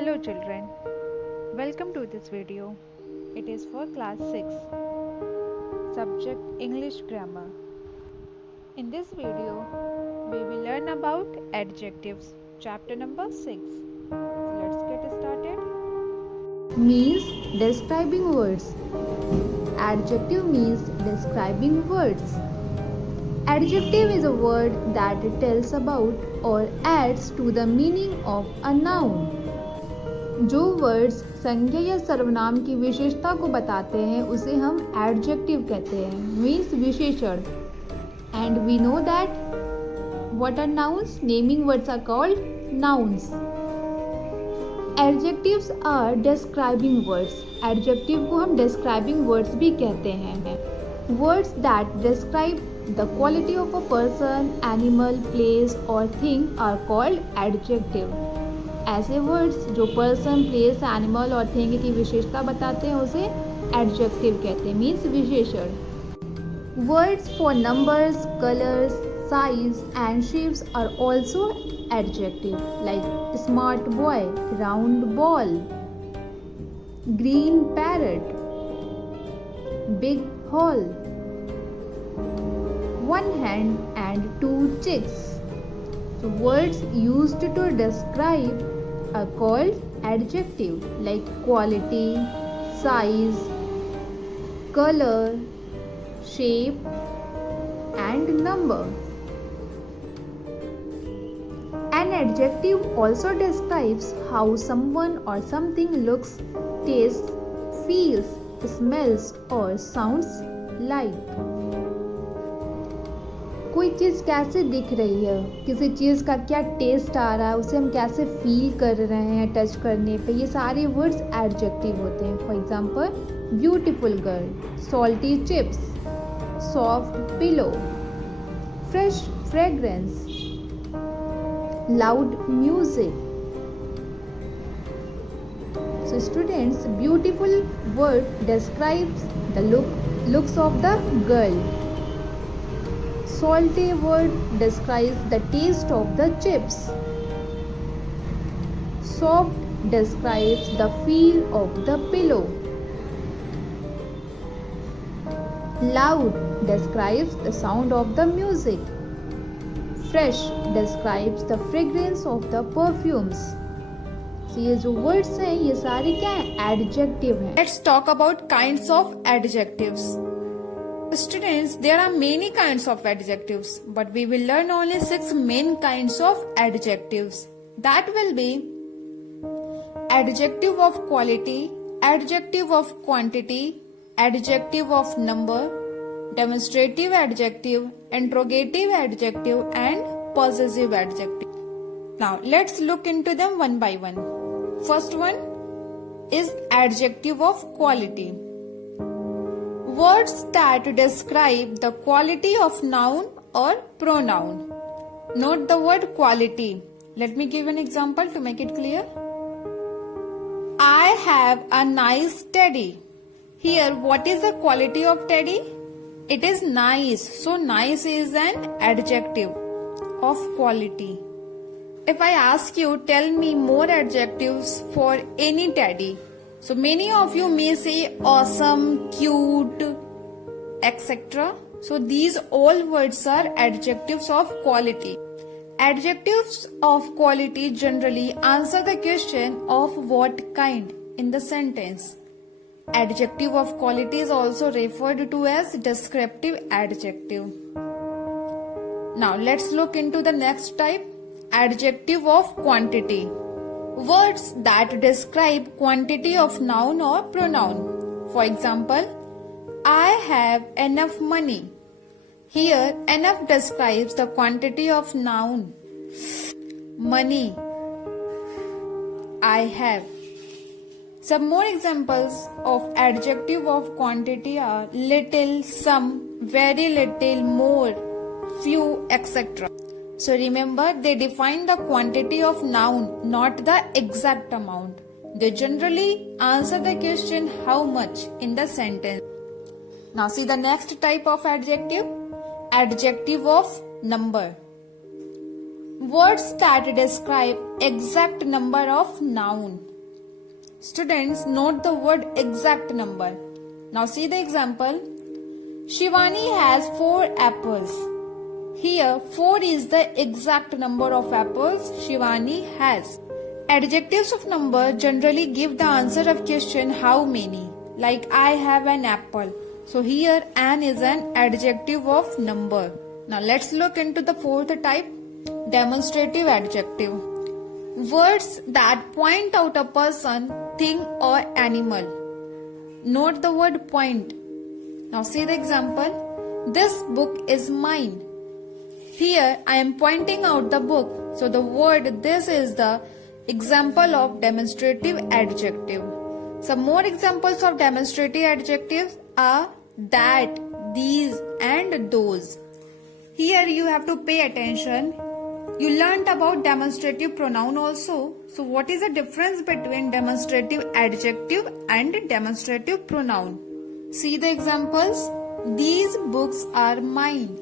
Hello children, welcome to this video. It is for class 6, subject English grammar. In this video, we will learn about adjectives, chapter number 6. Let's get started. Means describing words. Adjective means describing words. Adjective is a word that tells about or adds to the meaning of a noun. जो words संज्ञा या सर्वनाम की विशेषता को बताते हैं उसे हम एडजेक्टिव कहते हैं, मीन्स विशेषण. And we know that what are nouns. Naming words are called nouns. Adjectives are describing words. Adjective को हम डिस्क्राइबिंग वर्ड्स भी कहते हैं. Words that describe the quality of a person, animal, place और thing are called adjective. ऐसे words जो person, place, animal और thing की विशेषता बताते हैं उसे एडजेक्टिव कहते हैं, मीन्स विशेषण. Words for numbers, colours, size and shapes are also adjective, like smart boy, round ball, green parrot, big hall, one hand and two chicks. So words used to describe are called adjective, like quality, size, color, shape and number. An adjective also describes how someone or something looks, tastes, feels, smells or sounds like. कोई चीज़ कैसे दिख रही है, किसी चीज़ का क्या test आ रहा है, उसे हम कैसे फील कर रहे हैं टच करने पे, ये सारे वर्ड्स एडजेक्टिव होते हैं. For example beautiful girl, salty chips, soft pillow, fresh fragrance, loud music. So students, beautiful word describes the looks of the girl. Salty word describes the taste of the chips. Soft describes the feel of the pillow. Loud describes the sound of the music. Fresh describes the fragrance of the perfumes. So ये जो words हैं ये सारे क्या हैं? Adjective हैं. Let's talk about kinds of adjectives. Students, there are many kinds of adjectives, but we will learn only 6 main kinds of adjectives. That will be adjective of quality, adjective of quantity, adjective of number, demonstrative adjective, interrogative adjective and possessive adjective. Now, let's look into them one by one. First one is adjective of quality. Words that describe the quality of noun or pronoun. Note the word quality. Let me give an example to make it clear. I have a nice teddy. Here, what is the quality of teddy? It is nice. So, nice is an adjective of quality. If I ask you, tell me more adjectives for any teddy. So many of you may say awesome, cute, etc. So these all words are adjectives of quality. Adjectives of quality generally answer the question of what kind in the sentence. Adjective of quality is also referred to as descriptive adjective. Now let's look into the next type, adjective of quantity. Words that describe quantity of noun or pronoun. For example, I have enough money. Here, enough describes the quantity of noun. Money. I have. Some more examples of adjective of quantity are little, some, very little, more, few, etc. So remember, they define the quantity of noun, not the exact amount. They generally answer the question how much in the sentence. Now see the next type of adjective, adjective of number. Words that describe exact number of noun. Students, note the word exact number. Now see the example. Shivani has 4 apples. Here 4 is the exact number of apples Shivani has. Adjectives of number generally give the answer of question how many. Like I have an apple. So here an is an adjective of number. Now let's look into the fourth type, demonstrative adjective. Words that point out a person, thing or animal. Note the word point. Now see the example. This book is mine. Here I am pointing out the book. So the word this is the example of demonstrative adjective. Some more examples of demonstrative adjectives are that, these and those. Here you have to pay attention. You learnt about demonstrative pronoun also. So what is the difference between demonstrative adjective and demonstrative pronoun? See the examples. These books are mine.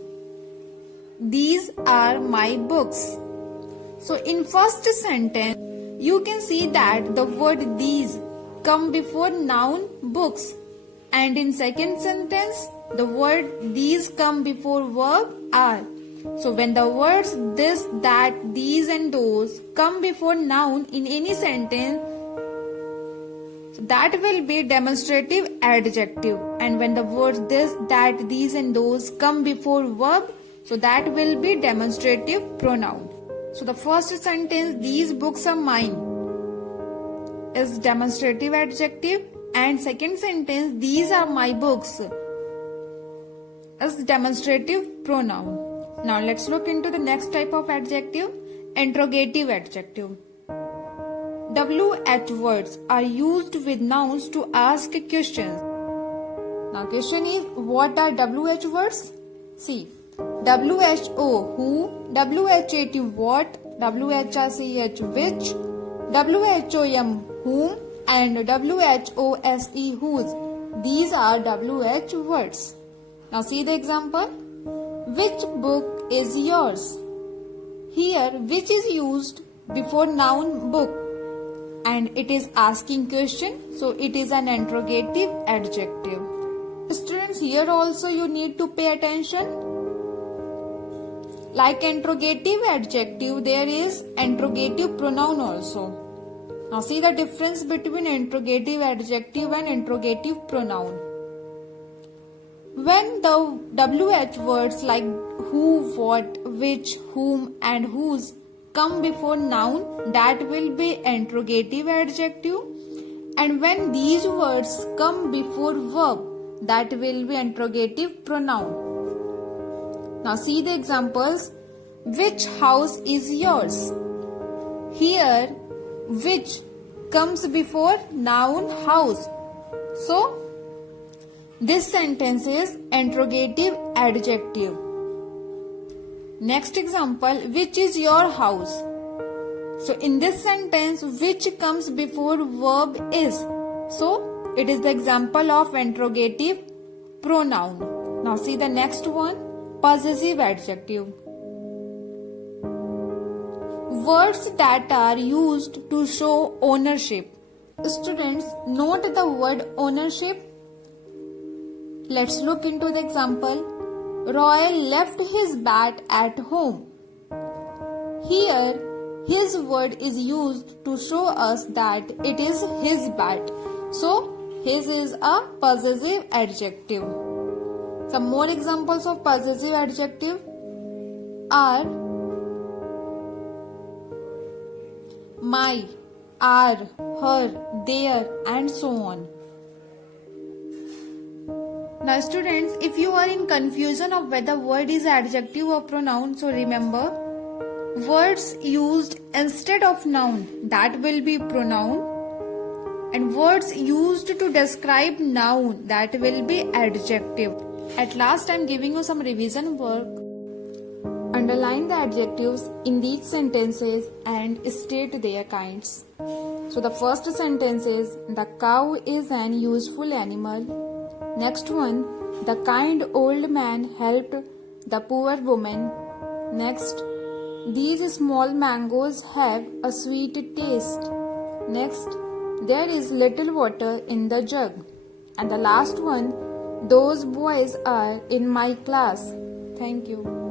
These are my books. So in first sentence, you can see that the word these come before noun books. And in second sentence, the word these come before verb are. So when the words this, that, these and those come before noun in any sentence, that will be demonstrative adjective. And when the words this, that, these and those come before verb, so that will be demonstrative pronoun. So the first sentence, these books are mine, is demonstrative adjective, and second sentence, these are my books, is demonstrative pronoun. Now let's look into the next type of adjective, interrogative adjective. WH words are used with nouns to ask questions. Now question is, what are WH words? See, WHO who, WHAT what, WHRCH which, WHOM whom, and WHOSE whose. These are WH words. Now see the example. Which book is yours? Here which is used before noun book and it is asking question, so it is an interrogative adjective. Students, here also you need to pay attention. Like interrogative adjective, there is interrogative pronoun also. Now see the difference between interrogative adjective and interrogative pronoun. When the WH words like who, what, which, whom and whose come before noun, that will be interrogative adjective. And when these words come before verb, that will be interrogative pronoun. Now see the examples. Which house is yours? Here, which comes before noun house. So, this sentence is interrogative adjective. Next example, which is your house? So, in this sentence, which comes before verb is. So, it is the example of interrogative pronoun. Now, see the next one, possessive adjective. Words that are used to show ownership. Students, note the word ownership. Let's look into the example. Roy left his bat at home. Here, his word is used to show us that it is his bat. So, his is a possessive adjective. Some more examples of possessive adjective are my, our, her, their, and so on. Now students, if you are in confusion of whether word is adjective or pronoun, so remember, words used instead of noun, that will be pronoun, and words used to describe noun, that will be adjective. At last I am giving you some revision work. Underline the adjectives in these sentences and state their kinds. So the first sentence is, the cow is an useful animal. Next one, the kind old man helped the poor woman. Next, These small mangoes have a sweet taste. Next, there is little water in the jug. And the last one, those boys are in my class. Thank you.